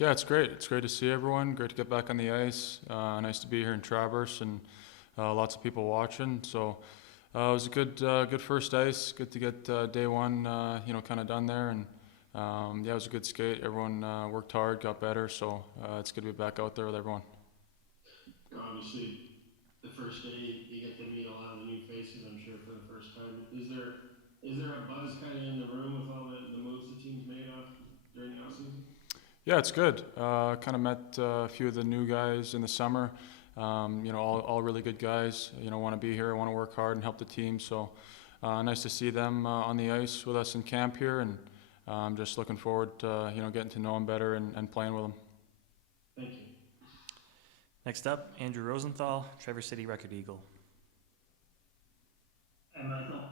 Yeah, it's great. It's great to see everyone. Great to get back on the ice. Nice to be here in Traverse and lots of people watching. So it was a good first ice. Good to get day one, kind of done there. And yeah, it was a good skate. Everyone worked hard, got better. So it's good to be back out there with everyone. Obviously, the first day you get to meet a lot of the new faces. I'm sure for the first time. Is there a buzz kind of in the room with all the moves the team's made off during the off season? Yeah, it's good. Kind of met a few of the new guys in the summer. All really good guys. Want to be here, want to work hard and help the team. So nice to see them on the ice with us in camp here, and I'm just looking forward to getting to know them better and playing with them. Thank you. Next up, Andrew Rosenthal, Traverse City Record Eagle. Hey Michael,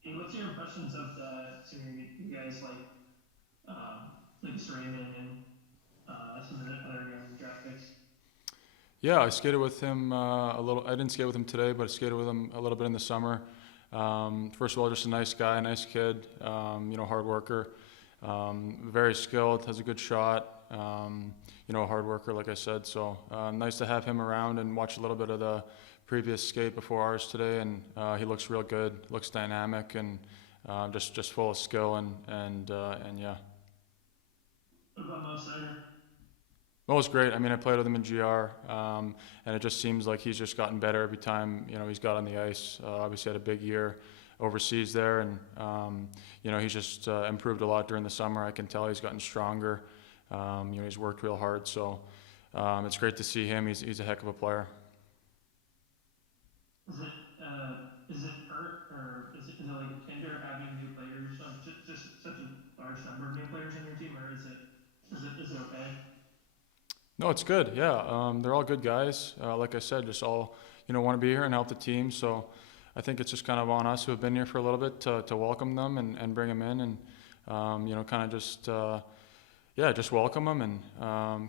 hey, what's your impressions of some of you guys Lucas Raymond and some of the other young draft picks? Yeah, I skated with him a little. I didn't skate with him today, but I skated with him a little bit in the summer. First of all, just a nice guy, nice kid. Hard worker, very skilled, has a good shot. A hard worker, like I said. So nice to have him around and watch a little bit of the previous skate before ours today. And he looks real good, looks dynamic, and just full of skill and yeah. What about Mo Sider? Well, it was great. I mean, I played with him in GR, and it just seems like he's just gotten better every time he's got on the ice. Obviously, had a big year overseas there, and he's just improved a lot during the summer. I can tell he's gotten stronger. He's worked real hard, so it's great to see him. He's a heck of a player. Is it hurt or is it like a hinder having new players? Just such a large number of new players on your team, or is it okay? No, it's good. Yeah, they're all good guys. Like I said, just all want to be here and help the team. So I think it's just kind of on us who have been here for a little bit to welcome them and bring them in and kind of just welcome them and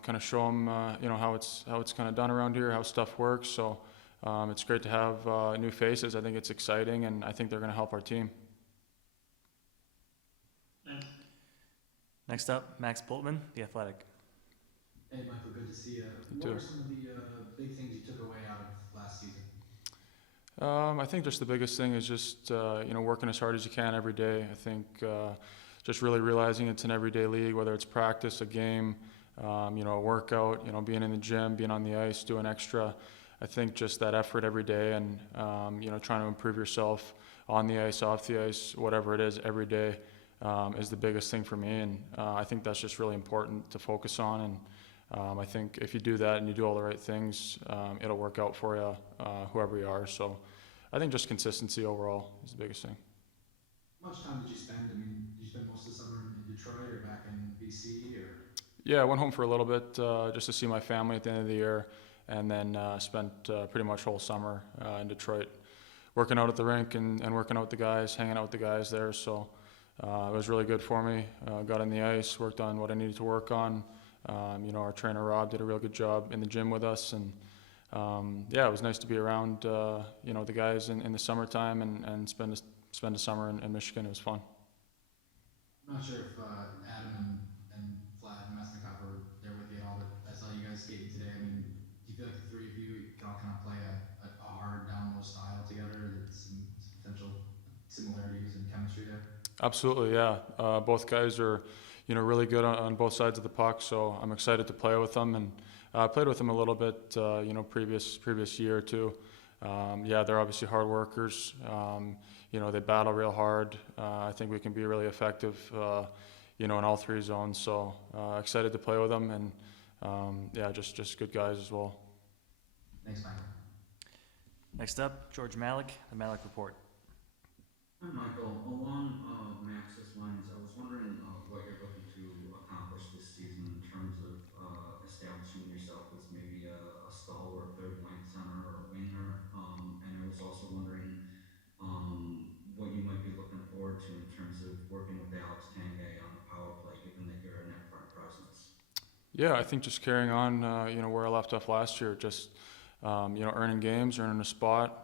kind of show them how it's kind of done around here, how stuff works. So it's great to have new faces. I think it's exciting, and I think they're going to help our team. Thanks. Next up, Max Boltman, The Athletic. Hey, Michael, good to see you. You What too. were some of the big things you took away out of last season? I think just the biggest thing is just working as hard as you can every day. I think just really realizing it's an everyday league, whether it's practice, a game, a workout, being in the gym, being on the ice, doing extra. I think just that effort every day and trying to improve yourself on the ice, off the ice, whatever it is, every day is the biggest thing for me. And I think that's just really important to focus on. And I think if you do that and you do all the right things, it'll work out for you, whoever you are. So I think just consistency overall is the biggest thing. How much time did you spend? I mean, did you spend most of the summer in Detroit or back in BC or? Yeah, I went home for a little bit just to see my family at the end of the year, and then spent pretty much whole summer in Detroit, working out at the rink and working out with the guys, hanging out with the guys there. So it was really good for me. Got on the ice, worked on what I needed to work on. Our trainer Rob did a real good job in the gym with us, and it was nice to be around the guys in the summertime and spend a summer in Michigan. It was fun. I'm not sure if Adam and Vlad and Mesnikov were there with you at all, but I saw you guys skating today. I mean, do you feel like the three of you can all kind of play a hard down low style together? There's some potential similarities in chemistry there. Absolutely, yeah. Both guys are, really good on both sides of the puck. So I'm excited to play with them, and I played with them a little bit, previous year or two. They're obviously hard workers. They battle real hard. I think we can be really effective, in all three zones. So excited to play with them, and just good guys as well. Thanks, Michael. Next up, George Malik, The Malik Report. Hi, Michael. Along Max's lines, I was wondering what you're looking to accomplish this season in terms of establishing yourself as maybe a stalwart third line center or a winger. And I was also wondering what you might be looking forward to in terms of working with Alex Tangay on the power play, given that you're a net front presence. Yeah, I think just carrying on, where I left off last year, just, earning games, earning a spot,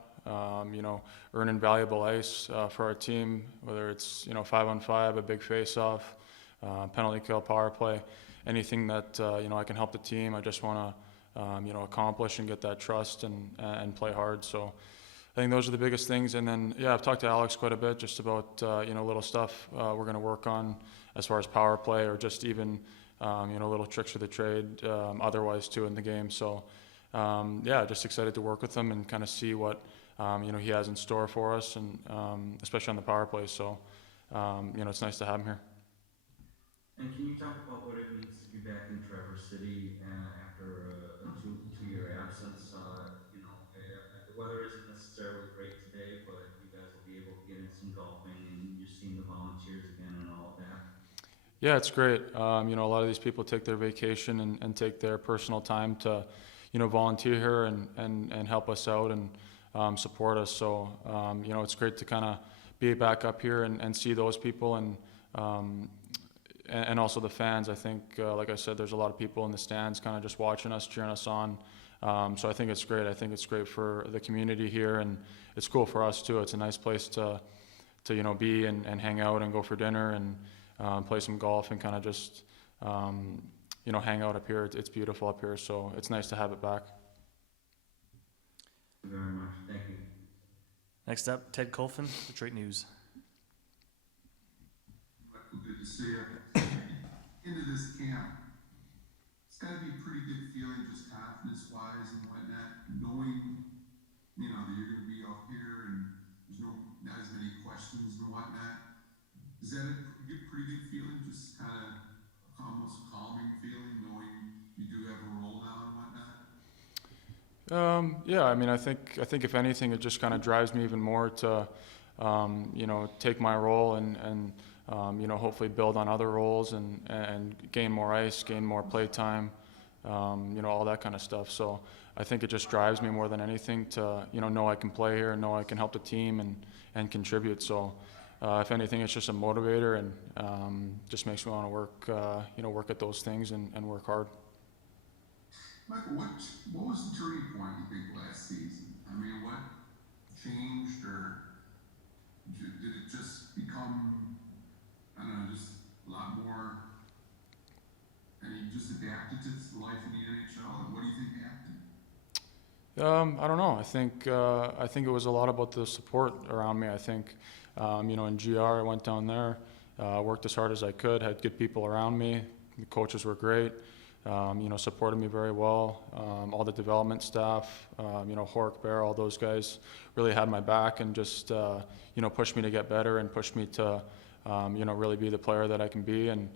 earning valuable ice for our team, whether it's, 5-on-5, a big face-off, penalty kill, power play, anything that, I can help the team. I just want to, accomplish and get that trust and play hard. So I think those are the biggest things. And then, yeah, I've talked to Alex quite a bit just about, little stuff we're going to work on as far as power play or just even, little tricks of the trade otherwise too in the game. So, just excited to work with him and kind of see what, he has in store for us, and especially on the power play. So, it's nice to have him here. And can you talk about what it means to be back in Traverse City after a two-year absence? The weather isn't necessarily great today, but you guys will be able to get in some golfing, and you're seeing the volunteers again and all of that. Yeah, it's great. A lot of these people take their vacation and take their personal time to, volunteer here and help us out and support us. So, it's great to kind of be back up here and see those people and also the fans. I think, like I said, there's a lot of people in the stands kind of just watching us, cheering us on. So I think it's great. I think it's great for the community here, and it's cool for us too. It's a nice place to be and hang out and go for dinner and play some golf and kind of just, hang out up here. It's beautiful up here, so it's nice to have it back. Thank you very much. Thank you. Next up, Ted Colfin, Detroit News. Good to see you. Into this camp, it's got to be a pretty good feeling, just confidence-wise and whatnot, knowing, that you're going to be up here and there's not as many questions and whatnot. Is that a pretty good feeling? Just kind of almost calming feeling, knowing you do have a role now and whatnot. I think if anything, it just kind of drives me even more to, take my role and hopefully build on other roles and gain more ice, gain more play time, all that kind of stuff. So I think it just drives me more than anything to, know I can play here, know I can help the team and contribute. So if anything, it's just a motivator and just makes me want to work, work at those things and work hard. Michael, what was the turning point, you think, last season? I mean, what changed, or did it just become, I don't know, just a lot more, and you just adapted to life in the NHL? What do you think happened? I don't know. I think it was a lot about the support around me. I think, in GR, I went down there, worked as hard as I could, had good people around me. The coaches were great, supported me very well. All the development staff, Hork, Bear, all those guys really had my back and just, pushed me to get better and pushed me to, really be the player that I can be. And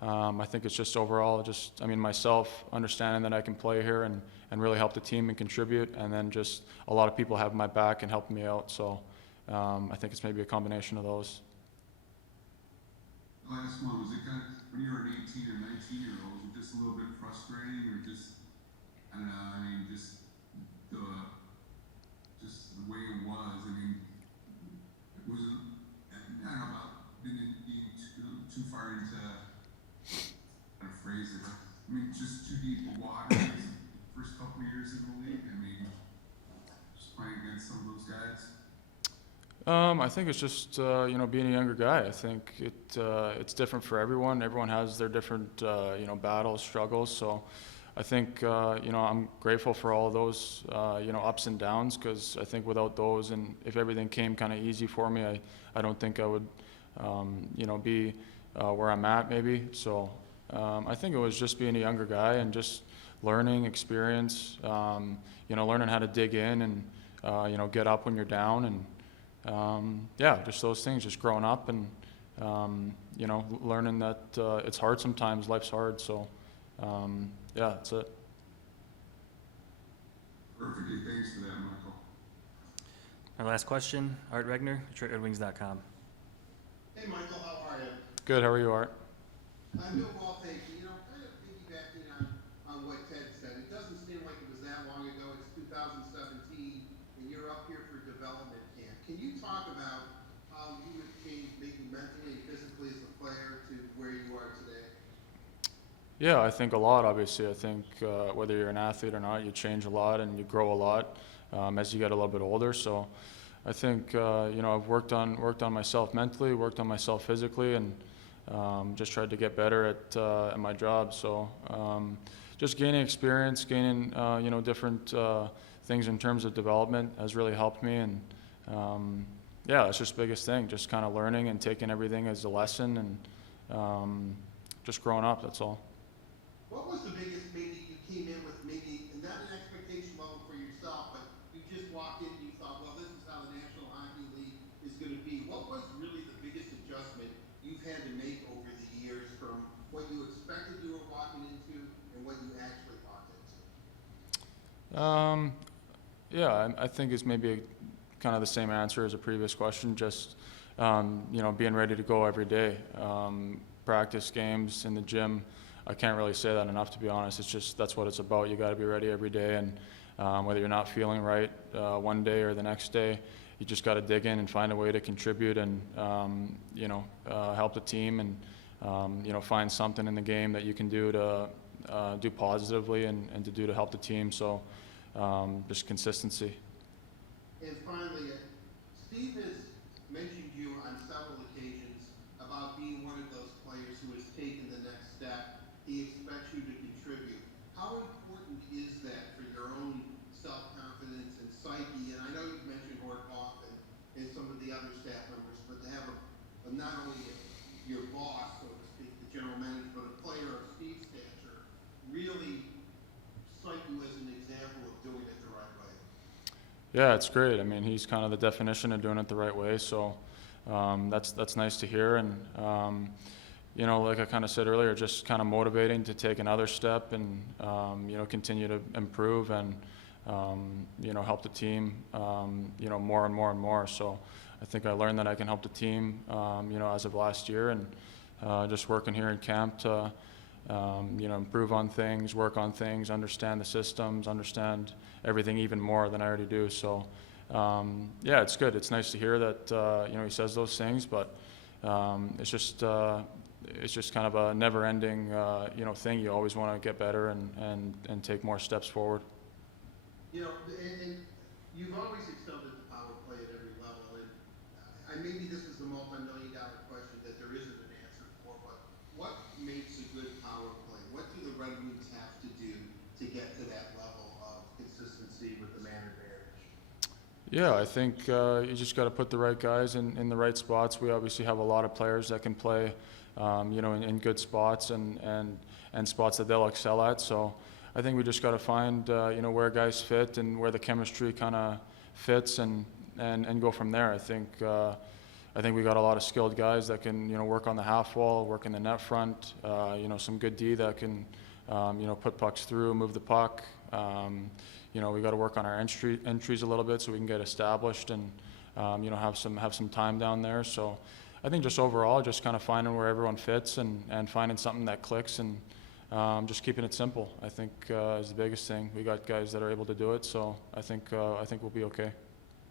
I think it's just overall, myself understanding that I can play here and really help the team and contribute. And then just a lot of people having my back and helping me out. So I think it's maybe a combination of those. Last one, was it kind of, when you were an 18 or 19-year-old, was it just a little bit frustrating, or just, I don't know, just the way it was? It wasn't, I don't know about being too far into, how to phrase it, just too deep in water the first couple of years in the league. Just playing against some of those guys. I think it's just being a younger guy. I think it's different for everyone. Everyone has their different battles, struggles. So I think I'm grateful for all of those ups and downs, because I think without those, and if everything came kind of easy for me, I don't think I would be where I'm at maybe. So I think it was just being a younger guy and just learning experience, learning how to dig in and get up when you're down, and just those things, just growing up and, learning that it's hard sometimes, life's hard. So, that's it. Perfect. Thanks for that, Michael. Our last question, Art Regner, DetroitRedWings.com. Hey Michael, how are you? Good, how are you, Art? I'm doing well, thank you. Kind of piggybacking on what Ted said, it doesn't seem like it was that long ago. It's 2017, and you're up here for development camp. Can you talk about how you have changed maybe mentally and physically as a player to where you are today? Yeah, I think a lot, obviously. I think whether you're an athlete or not, you change a lot and you grow a lot as you get a little bit older. So I think, I've worked on myself mentally, worked on myself physically, and just tried to get better at my job. So just gaining experience, gaining different things in terms of development has really helped me. And yeah, that's just the biggest thing, just kind of learning and taking everything as a lesson and just growing up, that's all. What was the biggest, maybe you came in with maybe, not an expectation level for yourself, but you just walked in and you thought, well, this is how the National Hockey League is going to be. What was really the biggest adjustment you've had to make over the years from what you expected you were walking into and what you actually walked into? Yeah, I think it's maybe kind of the same answer as a previous question, just being ready to go every day. Practice, games, in the gym, I can't really say that enough, to be honest. It's just, that's what it's about. You got to be ready every day, and whether you're not feeling right one day or the next day, you just got to dig in and find a way to contribute and help the team and find something in the game that you can do to do positively and to do to help the team. So just consistency. And finally, Steve has mentioned you on several occasions about being one of those players who has taken the next step. He expects you to contribute. How important is that for your own self-confidence and psyche? And I know you've mentioned Horkoff and some of the other staff members, but to have not only your boss, so to speak, the general manager, but a player of Steve's stature really cite you as an example of doing it the right way. Yeah, it's great. I mean, he's kind of the definition of doing it the right way. So that's nice to hear. And like I kind of said earlier, just kind of motivating to take another step and continue to improve and help the team more and more and more. So I think I learned that I can help the team as of last year, and just working here in camp to improve on things, work on things, understand the systems, understand everything even more than I already do. So yeah, it's good. It's nice to hear that he says those things, but it's just kind of a never-ending thing. You always want to get better and take more steps forward. And you've always excelled at the power play at every level, and maybe this is the multi-million-dollar question that there isn't an answer for, but what makes a good power play? What do the Red Wings have to do to get to that level of consistency with the man advantage? Yeah, I think you just got to put the right guys in the right spots. We obviously have a lot of players that can play, in good spots and spots that they'll excel at. So I think we just got to find, where guys fit and where the chemistry kind of fits and go from there. I think we got a lot of skilled guys that can, work on the half wall, work in the net front, some good D that can, put pucks through, move the puck. We got to work on our entries a little bit so we can get established and, have some time down there. So I think just overall, just kind of finding where everyone fits and finding something that clicks and just keeping it simple, I think, is the biggest thing. We got guys that are able to do it, so I think we'll be okay.